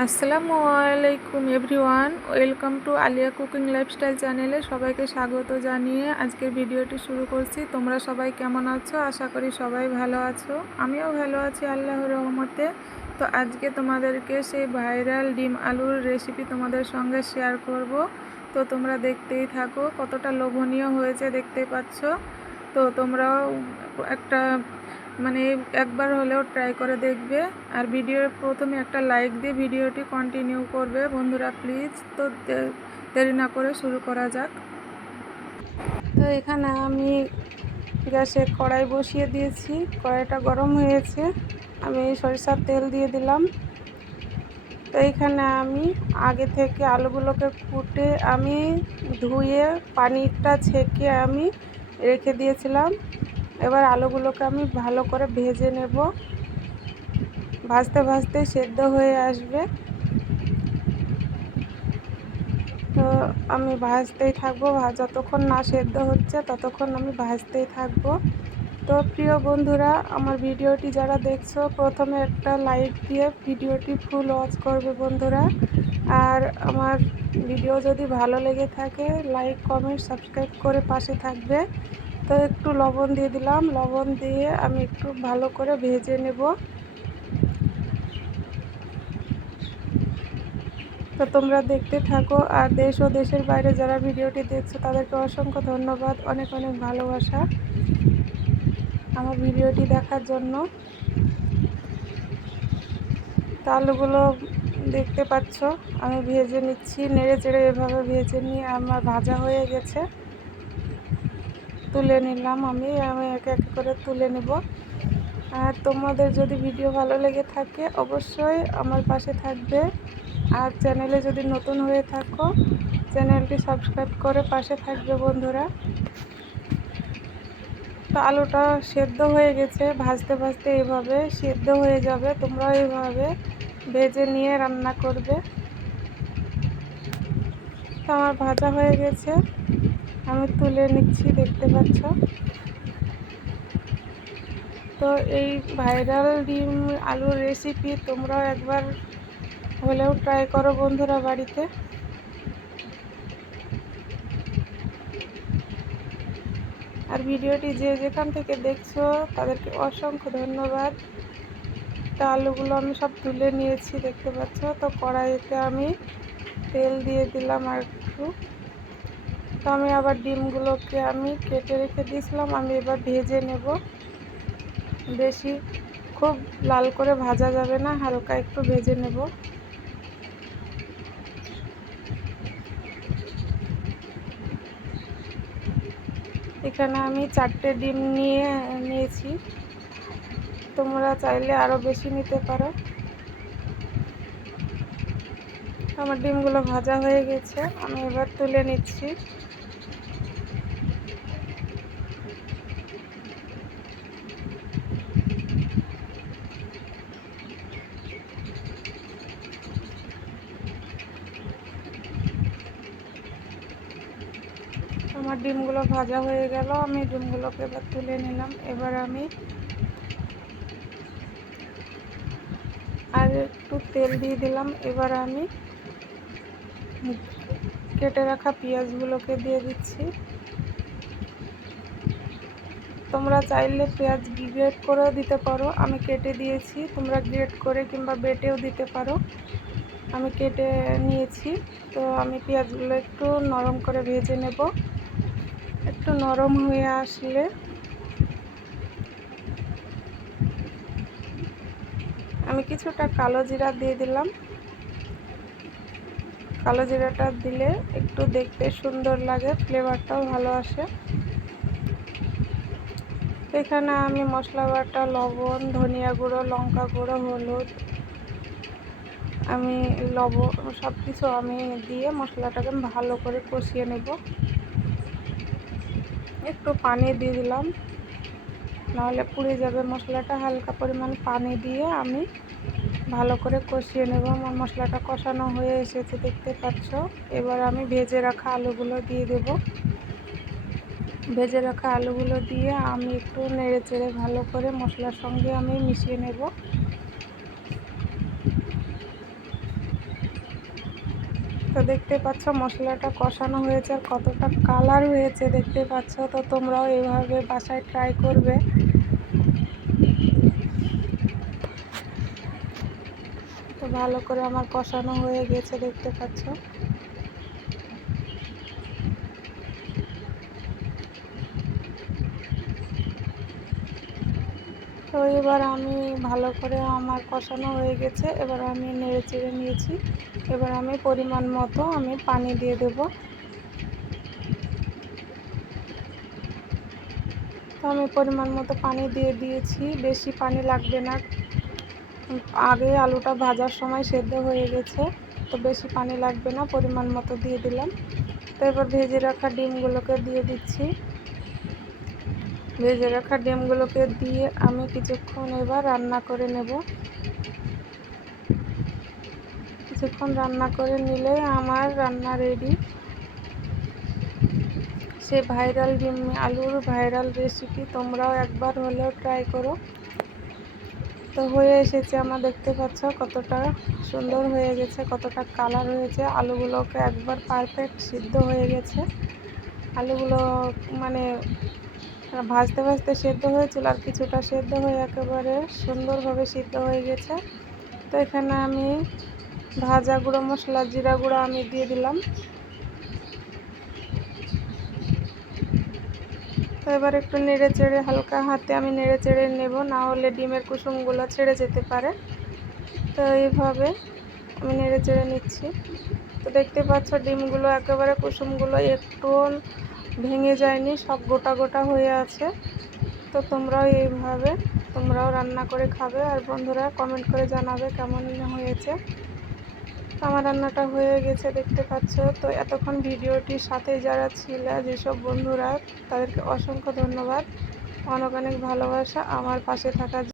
আসসালামু আলাইকুম everyone, welcome to Aliya cooking lifestyle চ্যানেলে সবাইকে স্বাগত জানিয়ে আজকের ভিডিওটি শুরু করছি। তোমরা সবাই কেমন আছো? আশা করি সবাই ভালো আছো। আমিও ভালো আছি আল্লাহর রহমতে। তো আজকে তোমাদেরকে সেই ভাইরাল ডিম আলুর রেসিপি তোমাদের সঙ্গে শেয়ার করব। তো তোমরা দেখতেই থাকো, কতটা লোভনীয় হয়েছে দেখতেই পাচ্ছ। তো তোমরাও একটা একবার হলেও ট্রাই করে দেখবে। আর ভিডিওর প্রথমে একটা লাইক দিয়ে ভিডিওটি কন্টিনিউ করবে বন্ধুরা, প্লিজ। তো দেরি না করে শুরু করা যাক। তো এখানে আমি গ্যাসে কড়াই বসিয়ে দিয়েছি, কড়াইটা গরম হয়েছে, আমি সরিষার তেল দিয়ে দিলাম। তো এইখানে আমি আগে থেকে আলুগুলোকে কুটে আমি ধুয়ে পানিটা ছেঁকে আমি রেখে দিয়েছিলাম। এবার আলুগুলোকে আমি ভালো করে ভেজে নেব, ভাজতে ভাজতে সেদ্ধ হয়ে আসবে। তো আমি ভাজতেই থাকবো, যতক্ষণ না সেদ্ধ হচ্ছে ততক্ষণ আমি ভাজতেই থাকবো। তো প্রিয় বন্ধুরা, আমার ভিডিওটি যারা দেখছো প্রথমে একটা লাইক দিয়ে ভিডিওটি ফুল ওয়াচ করবে বন্ধুরা। আর আমার ভিডিও যদি ভালো লেগে থাকে লাইক কমেন্ট সাবস্ক্রাইব করে পাশে থাকবে। তো একটু লবণ দিয়ে দিলাম, লবণ দিয়ে আমি একটু ভালো করে ভেজে নেব। তো তোমরা দেখতে থাকো। আর দেশ ও দেশের বাইরে যারা ভিডিওটি দেখছো তাদেরকে অসংখ্য ধন্যবাদ, অনেক অনেক ভালোবাসা আমার ভিডিওটি দেখার জন্য। তো আলুগুলো দেখতে পাচ্ছ আমি ভেজে নিচ্ছি, নেড়ে চেড়ে এভাবে ভেজে নিয়ে আমার ভাজা হয়ে গেছে। তুলে নিলাম, আমি এক এক করে তুলে নেব। আর তোমাদের যদি ভিডিও ভালো লেগে থাকে অবশ্যই আমার পাশে থাকবে। আর চ্যানেলে যদি নতুন হয়ে থাকো চ্যানেলটি সাবস্ক্রাইব করে পাশে থাকবে বন্ধুরা। তো আলুটা সেদ্ধ হয়ে গেছে, ভাজতে ভাজতে এভাবে সেদ্ধ হয়ে যাবে। তোমরাও এইভাবে ভেজে নিয়ে রান্না করবে। তো আমার ভাজা হয়ে গেছে, আমি তুলে নিচ্ছি, দেখতে পাচ্ছ। তো এই ভাইরাল ডিম আলুর রেসিপি তোমরাও একবার হলেও ট্রাই করো বন্ধুরা বাড়িতে। আর ভিডিওটি যে যেখান থেকে দেখছো তাদেরকে অসংখ্য ধন্যবাদ। তো আলুগুলো আমি সব তুলে নিয়েছি দেখতে পাচ্ছ। তো কড়াইতে আমি তেল দিয়ে দিলাম আর একটু। তো আমি আবার ডিমগুলোকে আমি কেটে রেখে দিয়েছিলাম, আমি এবার ভেজে নেব। বেশি খুব লাল করে ভাজা যাবে না, হালকা একটু ভেজে নেব। এখানে আমি 4টে ডিম নিয়েছি, তোমরা চাইলে আরও বেশি নিতে পারো। আমার ডিমগুলো ভাজা হয়ে গেছে, আমি এবার তুলে নিচ্ছি। আমার ডিমগুলো ভাজা হয়ে গেল, আমি ডিমগুলোকে এবার তুলে নিলাম। এবার আমি আর একটু তেল দিয়ে দিলাম। এবার আমি কেটে রাখা পেঁয়াজগুলোকে দিয়ে দিচ্ছি। তোমরা চাইলে পেঁয়াজ গ্রেট করেও দিতে পারো, আমি কেটে দিয়েছি। তোমরা গ্রেট করে কিংবা বেটেও দিতে পারো, আমি কেটে নিয়েছি। তো আমি পেঁয়াজগুলো একটু নরম করে ভেজে নেব। একটু নরম হয়ে আসলে আমি কিছুটা কালো জিরা দিয়ে দিলাম। কালো জিরাটা দিলে একটু দেখতে সুন্দর লাগে, ফ্লেভারটাও ভালো আসে। এখানে আমি মশলা বাটা, লবণ, ধনিয়া গুঁড়ো, লঙ্কা গুঁড়ো, হলুদ, আমি সব কিছু আমি দিয়ে মশলাটাকে ভালো করে কষিয়ে নেব। একটু পানি দিয়ে দিলাম, নাহলে পুড়ে যাবে মশলাটা। হালকা পরিমাণ পানি দিয়ে আমি ভালো করে কষিয়ে নেব। আমার মশলাটা কষানো হয়ে এসেছে দেখতে পাচ্ছ। এবার আমি ভেজে রাখা আলুগুলো দিয়ে দেব। ভেজে রাখা আলুগুলো দিয়ে আমি একটু নেড়ে চেড়ে ভালো করে মশলার সঙ্গে আমি মিশিয়ে নেব। তো দেখতে পাচ্ছ মশলাটা কষানো হয়েছে আর কতটা কালার হয়েছে দেখতে পাচ্ছ। তো তোমরাও এইভাবে বাসায় ট্রাই করবে। তো ভালো করে আমার কষানো হয়ে গেছে দেখতে পাচ্ছ। তো এবার আমি ভালো করে আমার কষানো হয়ে গেছে, এবার আমি নেড়ে চেড়ে নিয়েছি। এবার আমি পরিমাণ মতো আমি পানি দিয়ে দেব। তো আমি পরিমাণ মতো পানি দিয়ে দিয়েছি, বেশি পানি লাগবে না। আগে আলুটা ভাজার সময় সেদ্ধ হয়ে গেছে, তো বেশি পানি লাগবে না, পরিমাণ মতো দিয়ে দিলাম। তো এবার ভেজে রাখা ডিমগুলোকে দিয়ে দিচ্ছি। ভেজে রাখা ডিমগুলোকে দিয়ে আমি কিছুক্ষণ এবার রান্না করে নেব। কিছুক্ষণ রান্না করে নিলে আমার রান্না রেডি। সে ভাইরাল ডিম আলুর ভাইরাল রেসিপি তোমরাও একবার হলেও ট্রাই করো। তো হয়ে এসেছে আমার, দেখতে পাচ্ছ কতটা সুন্দর হয়ে গেছে, কতটা কালার হয়েছে। আলুগুলোকে একবার পারফেক্ট সিদ্ধ হয়ে গেছে। আলুগুলো মানে ভাজতে ভাজতে সেদ্ধ হয়েছিল, আর কিছুটা সেদ্ধ হয়ে একেবারে সুন্দরভাবে সিদ্ধ হয়ে গেছে। তো এখানে আমি ভাজা গুঁড়ো মশলা জিরা গুঁড়ো আমি দিয়ে দিলাম। তো এবার একটু নেড়ে চেড়ে হালকা হাতে আমি নেড়ে চেড়ে নেব, না হলে ডিমের কুসুমগুলো ছেড়ে যেতে পারে। তো এইভাবে আমি নেড়ে চেড়ে নিচ্ছি। তো দেখতে পাচ্ছ ডিমগুলো একেবারে কুসুমগুলো একটু ভেঙে যায়নি, সব গোটা গোটা হয়ে আছে। তো তোমরাও রান্না করে খাবে, আর বন্ধুরা কমেন্ট করে জানাবে কেমন হয়েছে। আমার রান্নাটা হয়ে গেছে দেখতে পাচ্ছ। তো এতক্ষণ ভিডিওটির সাথে যারা ছিল, যেসব বন্ধুরা, তাদেরকে অসংখ্য ধন্যবাদ, অনেক অনেক ভালোবাসা আমার পাশে থাকার।